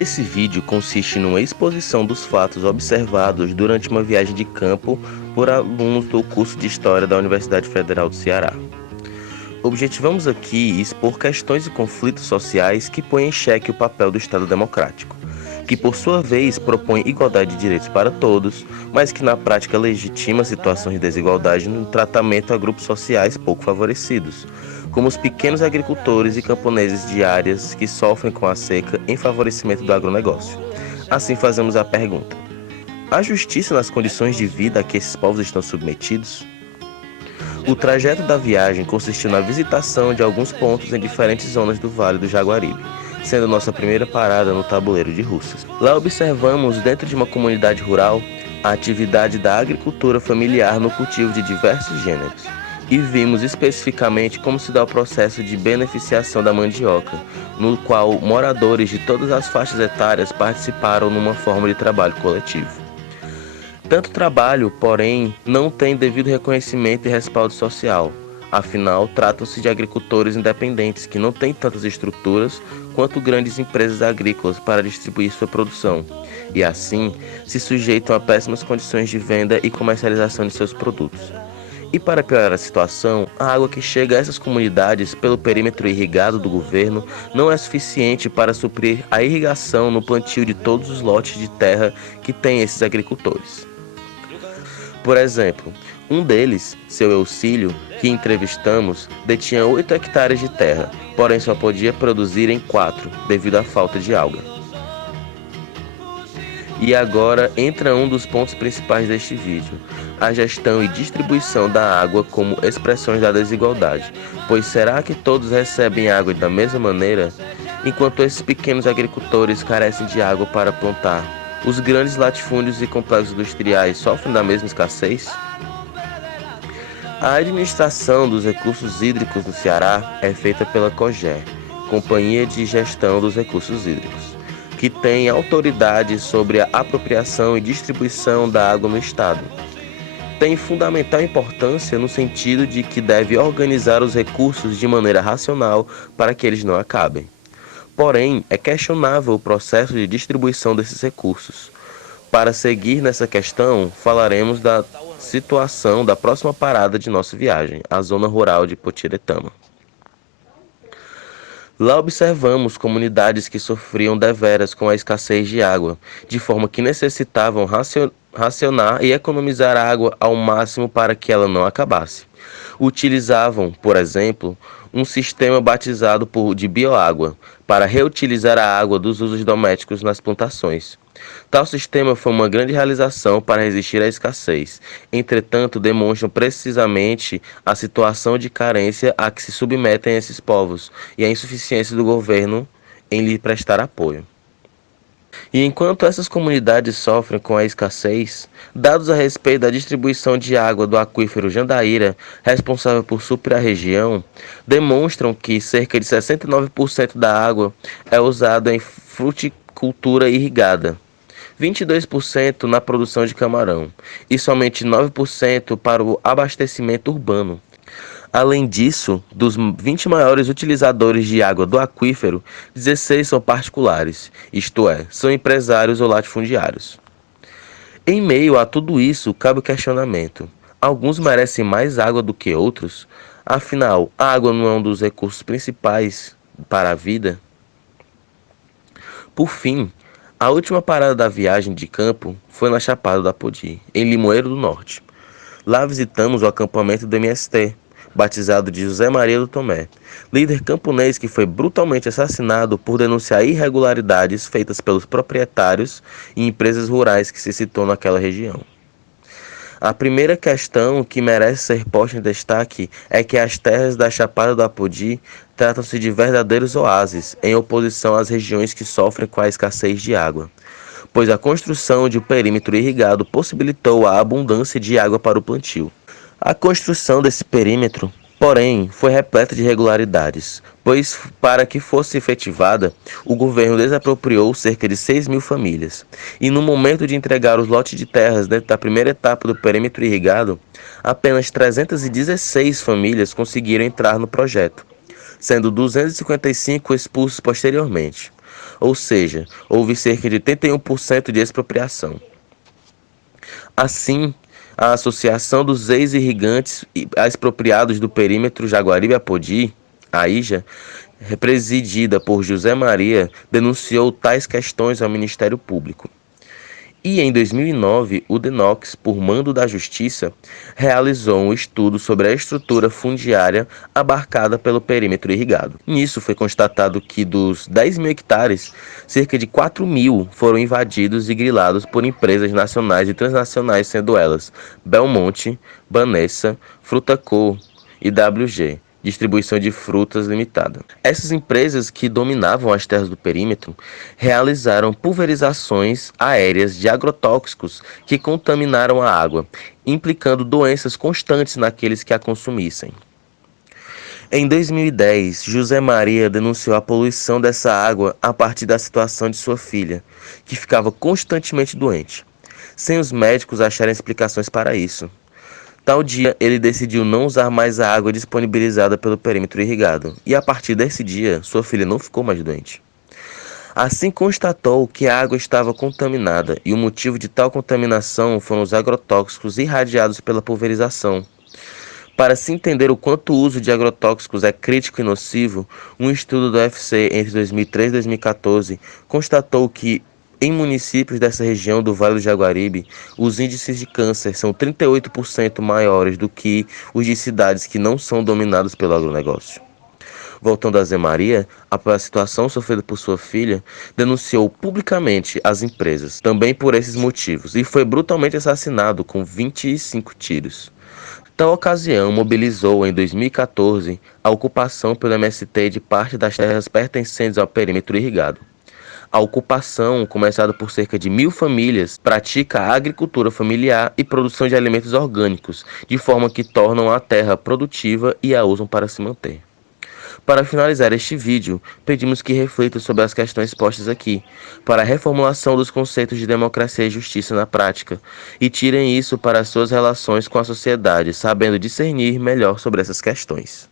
Esse vídeo consiste numa exposição dos fatos observados durante uma viagem de campo por alunos do curso de História da Universidade Federal do Ceará. Objetivamos aqui expor questões e conflitos sociais que põem em xeque o papel do Estado democrático, que por sua vez propõe igualdade de direitos para todos, mas que na prática legitima situações de desigualdade no tratamento a grupos sociais pouco favorecidos, como os pequenos agricultores e camponeses de áreas que sofrem com a seca em favorecimento do agronegócio. Assim fazemos a pergunta: há justiça nas condições de vida a que esses povos estão submetidos? O trajeto da viagem consistiu na visitação de alguns pontos em diferentes zonas do Vale do Jaguaribe, sendo nossa primeira parada no Tabuleiro de Russas. Lá observamos, dentro de uma comunidade rural, a atividade da agricultura familiar no cultivo de diversos gêneros, e vimos especificamente como se dá o processo de beneficiação da mandioca, no qual moradores de todas as faixas etárias participaram numa forma de trabalho coletivo. Tanto trabalho, porém, não tem devido reconhecimento e respaldo social. Afinal, tratam-se de agricultores independentes que não têm tantas estruturas quanto grandes empresas agrícolas para distribuir sua produção, e assim se sujeitam a péssimas condições de venda e comercialização de seus produtos. E para piorar a situação, a água que chega a essas comunidades pelo perímetro irrigado do governo não é suficiente para suprir a irrigação no plantio de todos os lotes de terra que têm esses agricultores. Por exemplo, um deles, seu Eucílio, que entrevistamos, detinha 8 hectares de terra, porém só podia produzir em 4, devido à falta de água. E agora entra um dos pontos principais deste vídeo: a gestão e distribuição da água como expressões da desigualdade, pois será que todos recebem água da mesma maneira? Enquanto esses pequenos agricultores carecem de água para plantar, os grandes latifúndios e complexos industriais sofrem da mesma escassez? A administração dos recursos hídricos no Ceará é feita pela COGER, Companhia de Gestão dos Recursos Hídricos, que tem autoridade sobre a apropriação e distribuição da água no Estado. Tem fundamental importância no sentido de que deve organizar os recursos de maneira racional para que eles não acabem. Porém, é questionável o processo de distribuição desses recursos. Para seguir nessa questão, falaremos da situação da próxima parada de nossa viagem, a zona rural de Potiretama. Lá observamos comunidades que sofriam deveras com a escassez de água, de forma que necessitavam racionar e economizar a água ao máximo para que ela não acabasse. Utilizavam, por exemplo, um sistema batizado de bioágua, para reutilizar a água dos usos domésticos nas plantações. Tal sistema foi uma grande realização para resistir à escassez. Entretanto, demonstram precisamente a situação de carência a que se submetem esses povos e a insuficiência do governo em lhe prestar apoio. E enquanto essas comunidades sofrem com a escassez, dados a respeito da distribuição de água do aquífero Jandaíra, responsável por suprir a região, demonstram que cerca de 69% da água é usada em fruticultura irrigada, 22% na produção de camarão e somente 9% para o abastecimento urbano. Além disso, dos 20 maiores utilizadores de água do aquífero, 16 são particulares, isto é, são empresários ou latifundiários. Em meio a tudo isso, cabe o questionamento: alguns merecem mais água do que outros? Afinal, a água não é um dos recursos principais para a vida? Por fim, a última parada da viagem de campo foi na Chapada do Apodi, em Limoeiro do Norte. Lá visitamos o acampamento do MST, batizado de José Maria do Tomé, líder camponês que foi brutalmente assassinado por denunciar irregularidades feitas pelos proprietários e empresas rurais que se citou naquela região. A primeira questão que merece ser posta em destaque é que as terras da Chapada do Apodi tratam-se de verdadeiros oásis, em oposição às regiões que sofrem com a escassez de água, pois a construção de um perímetro irrigado possibilitou a abundância de água para o plantio. A construção desse perímetro, porém, foi repleta de irregularidades, pois, para que fosse efetivada, o governo desapropriou cerca de 6.000 famílias, e no momento de entregar os lotes de terras dentro da primeira etapa do perímetro irrigado, apenas 316 famílias conseguiram entrar no projeto, sendo 255 expulsos posteriormente. ou seja, houve cerca de 81% de expropriação. Assim, a Associação dos Ex-Irrigantes e Expropriados do Perímetro Jaguaribe-Apodi, a IJA, presidida por José Maria, denunciou tais questões ao Ministério Público. E em 2009, o DENOX, por mando da Justiça, realizou um estudo sobre a estrutura fundiária abarcada pelo perímetro irrigado. Nisso foi constatado que dos 10 mil hectares, cerca de 4 mil foram invadidos e grilados por empresas nacionais e transnacionais, sendo elas Belmonte, Banessa, Frutacor e WG. Distribuição de Frutas Limitada. Essas empresas que dominavam as terras do perímetro realizaram pulverizações aéreas de agrotóxicos que contaminaram a água, implicando doenças constantes naqueles que a consumissem. Em 2010, José Maria denunciou a poluição dessa água a partir da situação de sua filha, que ficava constantemente doente, sem os médicos acharem explicações para isso. Tal dia, ele decidiu não usar mais a água disponibilizada pelo perímetro irrigado, e a partir desse dia, sua filha não ficou mais doente. Assim constatou que a água estava contaminada, e o motivo de tal contaminação foram os agrotóxicos irradiados pela pulverização. Para se entender o quanto o uso de agrotóxicos é crítico e nocivo, um estudo do UFC entre 2003 e 2014 constatou que em municípios dessa região do Vale do Jaguaribe, os índices de câncer são 38% maiores do que os de cidades que não são dominadas pelo agronegócio. Voltando a Zé Maria, após a situação sofrida por sua filha, denunciou publicamente as empresas, também por esses motivos, e foi brutalmente assassinado com 25 tiros. Tal ocasião mobilizou, em 2014, a ocupação pelo MST de parte das terras pertencentes ao perímetro irrigado. A ocupação, começada por cerca de 1.000 famílias, pratica a agricultura familiar e produção de alimentos orgânicos, de forma que tornam a terra produtiva e a usam para se manter. Para finalizar este vídeo, pedimos que reflita sobre as questões postas aqui, para a reformulação dos conceitos de democracia e justiça na prática, e tirem isso para as suas relações com a sociedade, sabendo discernir melhor sobre essas questões.